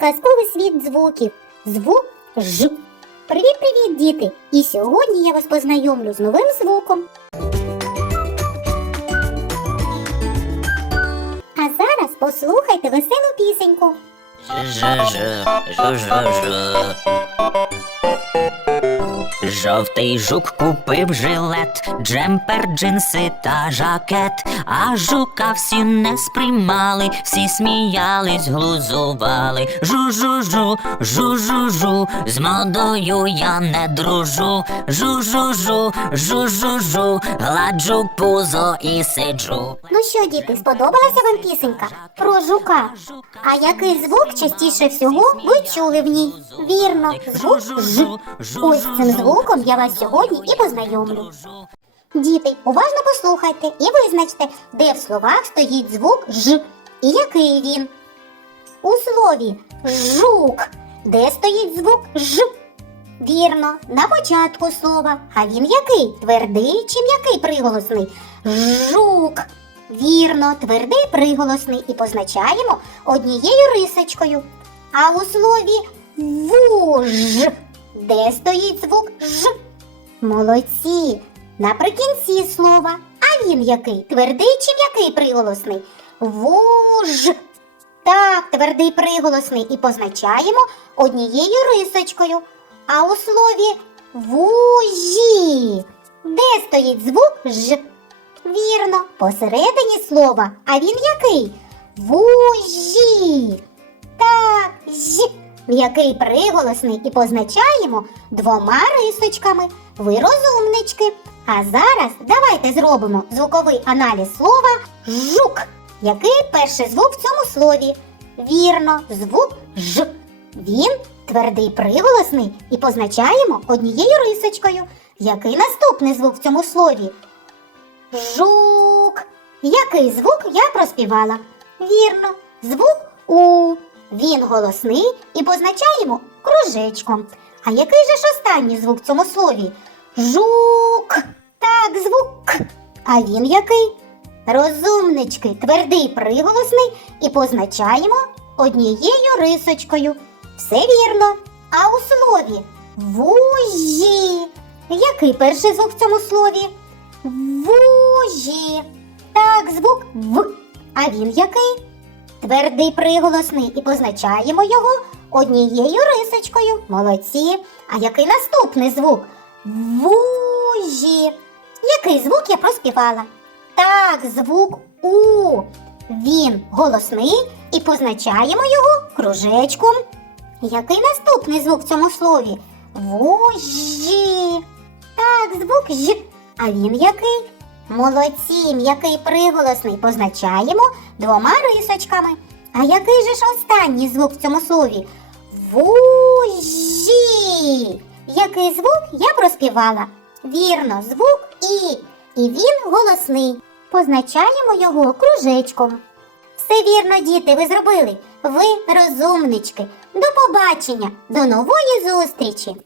казковий світ звуків. Звук Ж. Привіт-привіт, діти! І сьогодні я вас познайомлю з новим звуком. А зараз послухайте веселу пісеньку. Жу-жу, жу-жу-жу. Жовтий жук купив жилет, джемпер, джинси та жакет, а жука всі не сприймали, всі сміялись, глузували. Жу-жу-жу, жу-жу-жу, з модою я не дружу. Жу-жу-жу, жу-жу-жу, гладжу пузо і сиджу. Ну що, діти, сподобалася вам пісенька про жука? А який звук частіше всього ви чули в ній? Вірно, звук Ж. Ось цим звуком я вас сьогодні і познайомлю. Діти, уважно послухайте і визначте, де в словах стоїть звук Ж і який він. У слові жук, де стоїть звук Ж? Вірно, на початку слова. А він який? Твердий чи м'який приголосний? Жук. Вірно, твердий приголосний і позначаємо однією рисочкою. А у слові вуж, де стоїть звук Ж? Молодці. Наприкінці слова. А він який? Твердий чи м'який приголосний? Вуж. Так, твердий приголосний і позначаємо однією рисочкою. А у слові вужі. Де стоїть звук Ж? Вірно, посередині слова. А він який? Вужі. Так, ж. М'який приголосний і позначаємо двома рисочками. Ви розумнички. А зараз давайте зробимо звуковий аналіз слова жук. Який перший звук в цьому слові? Вірно, звук Ж. Він твердий приголосний і позначаємо однією рисочкою. Який наступний звук в цьому слові? Жук. Який звук я проспівала? Вірно, звук У. Він голосний і позначаємо кружечком. А який же ж останній звук в цьому слові? Жук. Так, звук. А він який? Розумнички, твердий приголосний і позначаємо однією рисочкою. Все вірно. А у слові вужі. Який перший звук в цьому слові? Вужі. Так, звук В. А він який? Твердий приголосний і позначаємо його однією рисочкою. Молодці. А який наступний звук? Вужі. Який звук я проспівала? Так, звук У. Він голосний і позначаємо його кружечком. Який наступний звук в цьому слові? Вужі. Так, звук Ж. А він який? Молодці, м'який приголосний позначаємо двома рисочками. А який же ж останній звук в цьому слові? Вужі. Який звук я проспівала? Вірно, звук І. І він голосний. Позначаємо його кружечком. Все вірно, діти, ви зробили. Ви розумнички. До побачення, до нової зустрічі!